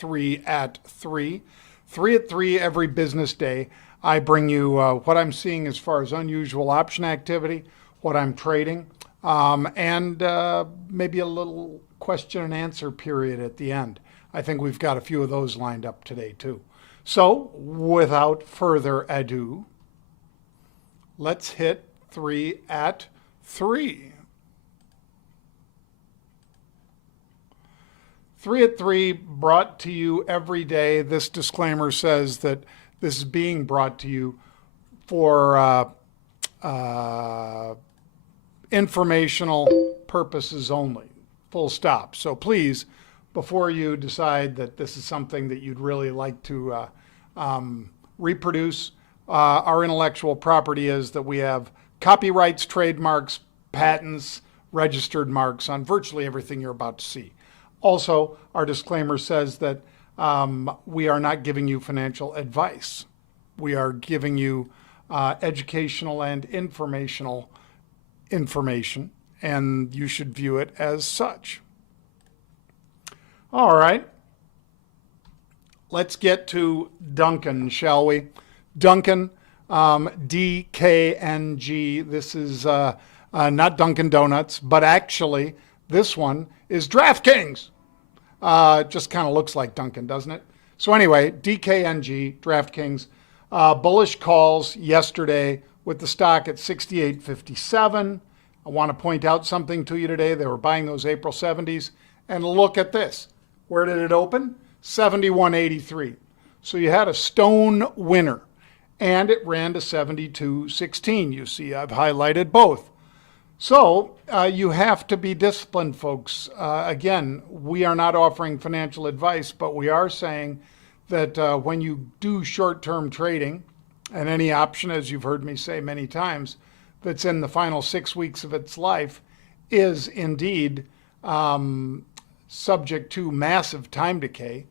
3 at 3. 3 at 3 every business day. I bring you what I'm seeing as far as unusual option activity, what I'm trading, and maybe a little question and answer period at the end. I think we've got a few of those lined up today too. So without further ado, let's hit 3 at 3. 3 at 3 brought to you every day. This disclaimer says that this is being brought to you for informational purposes only, full stop. So please, before you decide that this is something that you'd really like to reproduce, our intellectual property is that we have copyrights, trademarks, patents, registered marks on virtually everything you're about to see. Also, our disclaimer says that we are not giving you financial advice. We are giving you educational and informational information, and you should view it as such. All right. Let's get to Dunkin', shall we? Dunkin', DKNG. This is not Dunkin' Donuts, but actually this one is DraftKings. Just kind of looks like Dunkin', doesn't it? So anyway, DKNG, DraftKings, bullish calls yesterday with the stock at 68.57. I want to point out something to you today. They were buying those April 70s. And look at this. Where did it open? 71.83. So you had a stone winner. And it ran to 72.16. You see, I've highlighted both. So you have to be disciplined, folks. Again, we are not offering financial advice, but we are saying that when you do short-term trading, and any option, as you've heard me say many times, that's in the final 6 weeks of its life is indeed subject to massive time decay,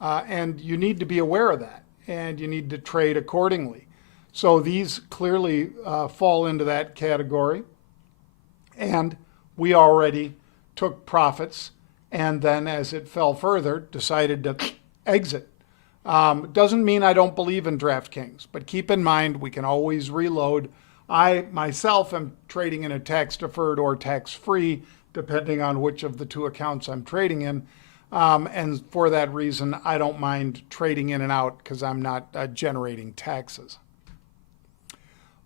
and you need to be aware of that, and you need to trade accordingly. So these clearly fall into that category. And we already took profits and then as it fell further, decided to exit. Doesn't mean I don't believe in DraftKings, but keep in mind we can always reload. I myself am trading in a tax-deferred or tax-free, depending on which of the two accounts I'm trading in. And for that reason, I don't mind trading in and out because I'm not generating taxes.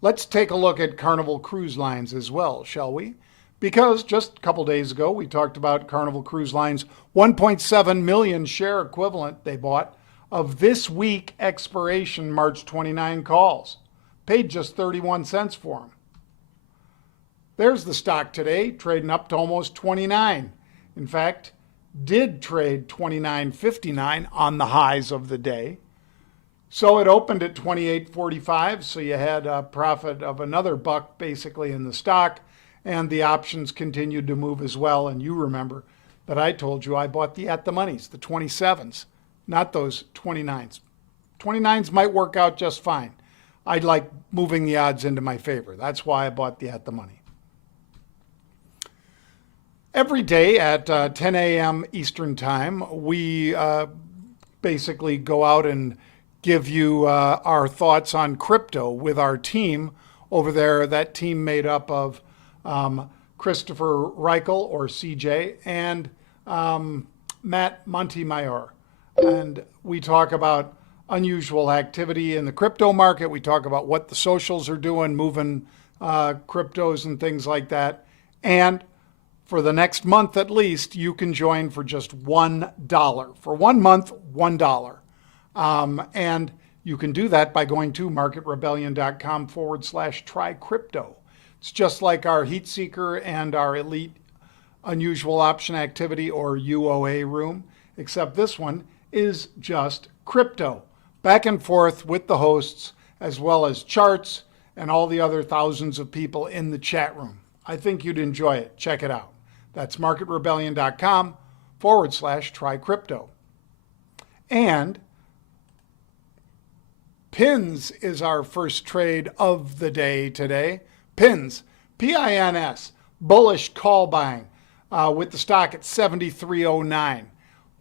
Let's take a look at Carnival Cruise Lines as well, shall we? Because just a couple days ago, we talked about Carnival Cruise Lines' 1.7 million share equivalent they bought of this week expiration March 29 calls. Paid just 31 cents for them. There's the stock today, trading up to almost 29. In fact, did trade 29.59 on the highs of the day. So it opened at 28.45, so you had a profit of another buck basically in the stock, and the options continued to move as well. And you remember that I told you I bought the at the moneys, the 27s, not those 29s. 29s might work out just fine. I'd like moving the odds into my favor. That's why I bought the at the money. Every day at 10 a.m. Eastern Time, we basically go out and give you our thoughts on crypto with our team over there. That team made up of Christopher Reichel, or CJ, and Matt Montemayor. And we talk about unusual activity in the crypto market. We talk about what the socials are doing, moving cryptos and things like that. And for the next month at least, you can join for just $1. For 1 month, $1. And you can do that by going to marketrebellion.com/try-crypto. It's just like our Heat Seeker and our Elite Unusual Option Activity, or UOA room, except this one is just crypto. Back and forth with the hosts, as well as charts and all the other thousands of people in the chat room. I think you'd enjoy it. Check it out. That's marketrebellion.com/try-crypto. And Pins is our first trade of the day today. Pins, P-I-N-S, bullish call buying with the stock at 73.09.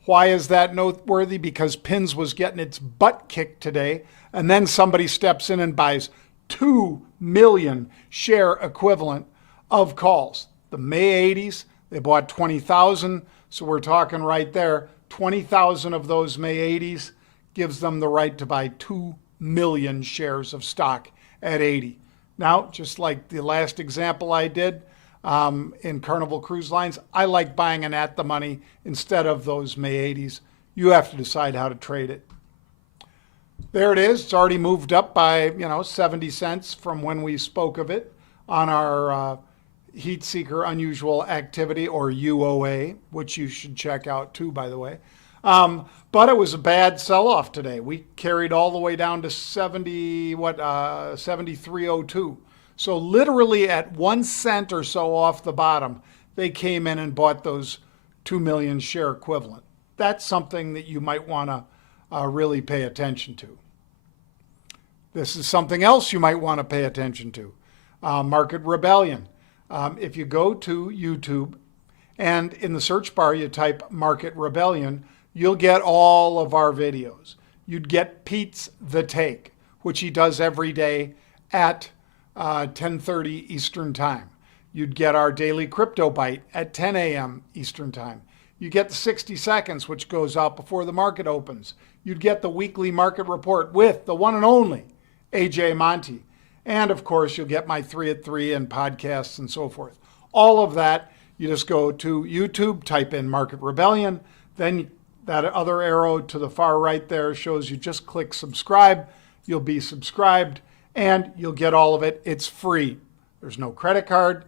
Why is that noteworthy? Because Pins was getting its butt kicked today, and then somebody steps in and buys 2 million share equivalent of calls. The May 80s, they bought 20,000, so we're talking right there, 20,000 of those May 80s gives them the right to buy 2 million shares of stock at 80. Now, just like the last example I did in Carnival Cruise Lines, I like buying an at the money instead of those May 80s. You have to decide how to trade it. There it is. It's already moved up by 70 cents from when we spoke of it on our Heat Seeker Unusual Activity, or UOA, which you should check out too, by the way. But it was a bad sell-off today. We carried all the way down to 73.02. So literally at 1 cent or so off the bottom, they came in and bought those 2 million share equivalent. That's something that you might want to really pay attention to. This is something else you might want to pay attention to. Market Rebellion. If you go to YouTube and in the search bar you type Market Rebellion, you'll get all of our videos. You'd get Pete's The Take, which he does every day at 10:30 Eastern Time. You'd get our daily Crypto Bite at 10 a.m. Eastern Time. You get the 60 seconds, which goes out before the market opens. You'd get the weekly market report with the one and only AJ Monty. And of course, you'll get my 3 at 3 and podcasts and so forth. All of that, you just go to YouTube, type in Market Rebellion, then that other arrow to the far right there shows you just click subscribe. You'll be subscribed and you'll get all of it. It's free. There's no credit card.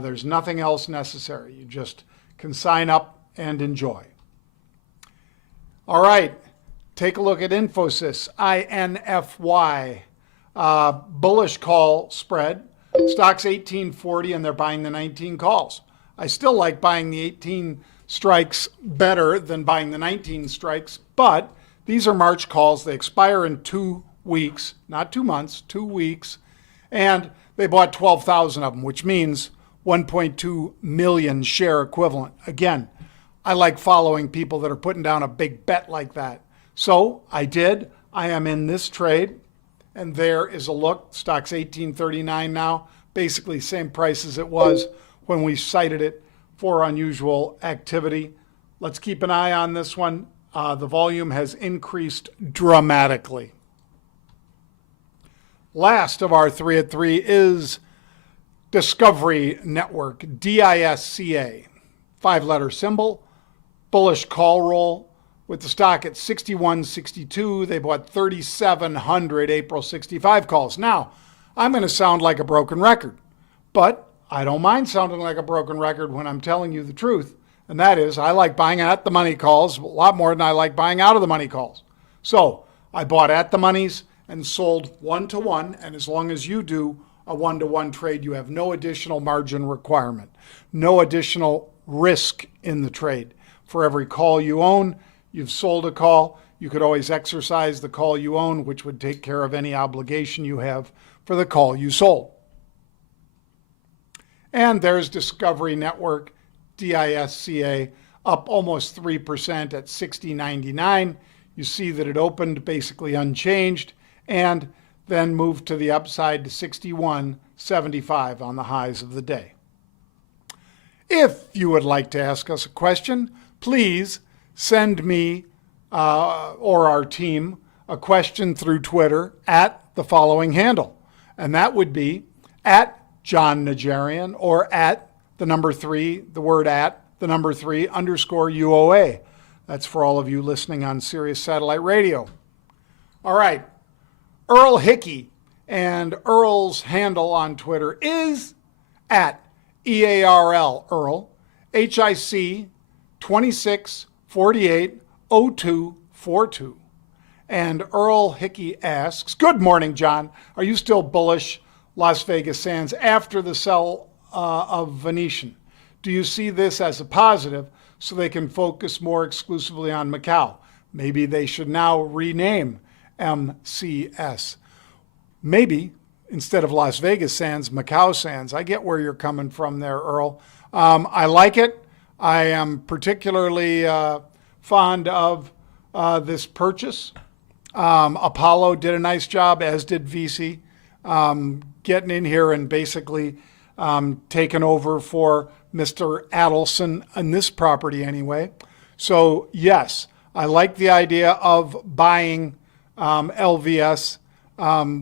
There's nothing else necessary. You just can sign up and enjoy. All right, take a look at Infosys, INFY, bullish call spread. Stock's 1840 and they're buying the 19 calls. I still like buying the 18 strikes better than buying the 19 strikes, but these are March calls. They expire in 2 weeks, not 2 months, 2 weeks, and they bought 12,000 of them, which means 1.2 million share equivalent. Again, I like following people that are putting down a big bet like that. So I did. I am in this trade, and there is a look. Stock's 1839 now, basically same price as it was when we cited it for unusual activity. Let's keep an eye on this one. The volume has increased dramatically. Last of our 3 at 3 is Discovery Network, DISCA, 5-letter symbol, bullish call roll with the stock at 61.62. They bought 3,700 April 65 calls. Now, I'm going to sound like a broken record, but I don't mind sounding like a broken record when I'm telling you the truth. And that is, I like buying at the money calls a lot more than I like buying out of the money calls. So I bought at the monies and sold 1-to-1. And as long as you do a 1-to-1 trade, you have no additional margin requirement, no additional risk in the trade. For every call you own, you've sold a call. You could always exercise the call you own, which would take care of any obligation you have for the call you sold. And there's Discovery Network, DISCA, up almost 3% at 60.99. You see that it opened basically unchanged and then moved to the upside to 61.75 on the highs of the day. If you would like to ask us a question, please send me or our team a question through Twitter at the following handle. And that would be at Jon Najarian or at the number 3, the word at the number 3 underscore UOA. That's for all of you listening on Sirius Satellite Radio. All right, Earl Hickey, and Earl's handle on Twitter is at EARL Earl, HIC 26480242. And Earl Hickey asks, good morning, John. Are you still bullish Las Vegas Sands after the sell of Venetian? Do you see this as a positive so they can focus more exclusively on Macau? Maybe they should now rename MCS. Maybe instead of Las Vegas Sands, Macau Sands. I get where you're coming from there, Earl. I like it. I am particularly fond of this purchase. Apollo did a nice job, as did VC, getting in here and basically taking over for Mr. Adelson on this property anyway. So yes, I like the idea of buying LVS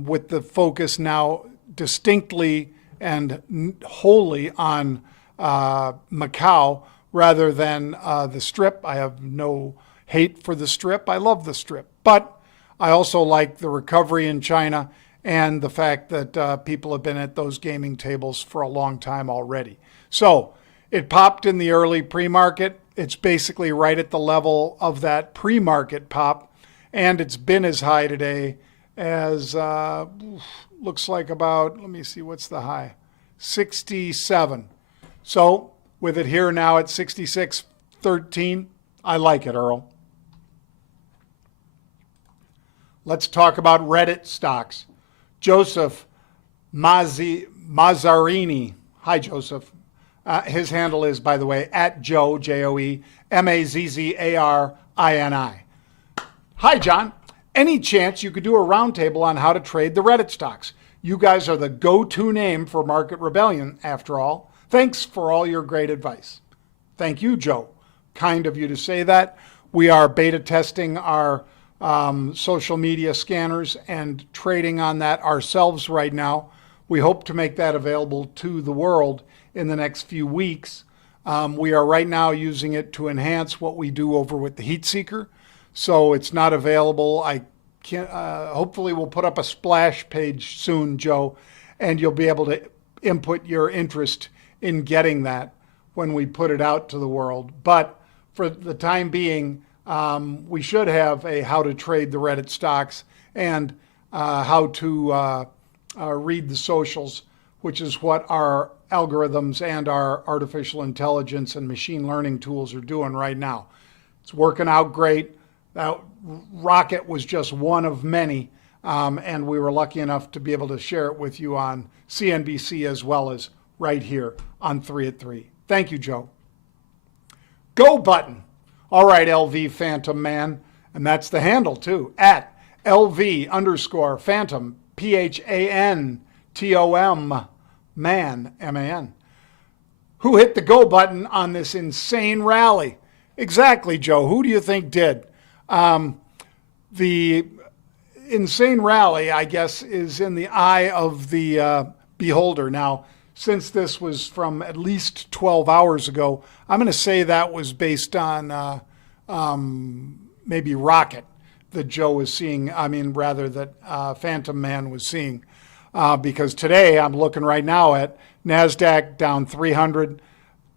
with the focus now distinctly and wholly on Macau rather than the Strip. I have no hate for the Strip. I love the Strip. But I also like the recovery in China and the fact that people have been at those gaming tables for a long time already. So it popped in the early pre-market. It's basically right at the level of that pre-market pop. And it's been as high today as, looks like about, let me see, what's the high? 67. So with it here now at 66.13, I like it, Earl. Let's talk about Reddit stocks. Joseph Mazzarini. Hi, Joseph. His handle is, by the way, at Joe, Joe, Mazzarini. Hi, John. Any chance you could do a roundtable on how to trade the Reddit stocks? You guys are the go-to name for Market Rebellion, after all. Thanks for all your great advice. Thank you, Joe. Kind of you to say that. We are beta testing our social media scanners and trading on that ourselves right now. We hope to make that available to the world in the next few weeks. We are right now using it to enhance what we do over with the Heat Seeker. So it's not available. I can't, hopefully we'll put up a splash page soon, Joe, and you'll be able to input your interest in getting that when we put it out to the world. But for the time being, we should have a how to trade the Reddit stocks and how to read the socials, which is what our algorithms and our artificial intelligence and machine learning tools are doing right now. It's working out great. That rocket was just one of many, and we were lucky enough to be able to share it with you on CNBC as well as right here on 3 at 3. Thank you, Joe. Go button. All right, LV Phantom Man, and that's the handle too, at LV_Phantom, PHANTOM, man, MAN. Who hit the go button on this insane rally? Exactly, Joe. Who do you think did? The insane rally, I guess, is in the eye of the beholder. Now, since this was from at least 12 hours ago, I'm going to say that was based on maybe Rocket that Joe was seeing, that Phantom Man was seeing. Because today I'm looking right now at NASDAQ down 300,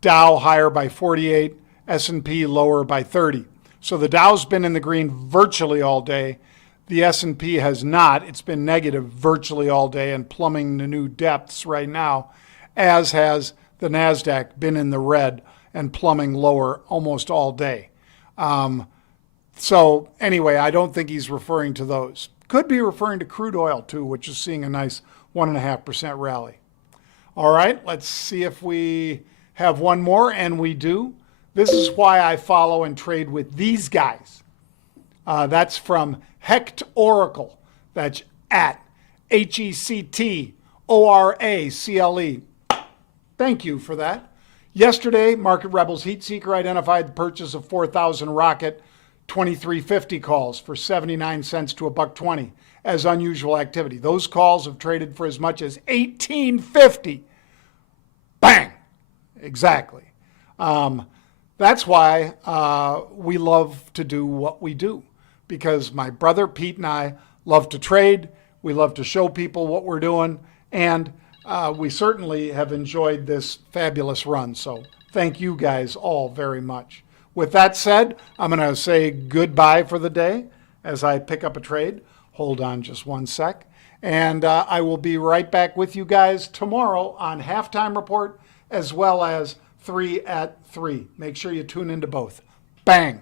Dow higher by 48, S&P lower by 30. So the Dow's been in the green virtually all day. The S&P has not. It's been negative virtually all day and plumbing to new depths right now, as has the NASDAQ been in the red and plumbing lower almost all day. So anyway, I don't think he's referring to those. Could be referring to crude oil too, which is seeing a nice 1.5% rally. All right, let's see if we have one more, and we do. This is why I follow and trade with these guys. That's from Hecht Oracle. That's at HECTORACLE. Thank you for that. Yesterday, Market Rebels Heat Seeker identified the purchase of 4,000 Rocket 2350 calls for 79 cents to $1.20 as unusual activity. Those calls have traded for as much as $18.50. Bang! Exactly. That's why we love to do what we do, because my brother Pete and I love to trade. We love to show people what we're doing, and we certainly have enjoyed this fabulous run. So thank you guys all very much. With that said, I'm going to say goodbye for the day as I pick up a trade. Hold on just one sec. And I will be right back with you guys tomorrow on Halftime Report as well as 3 at 3. Make sure you tune into both. Bang.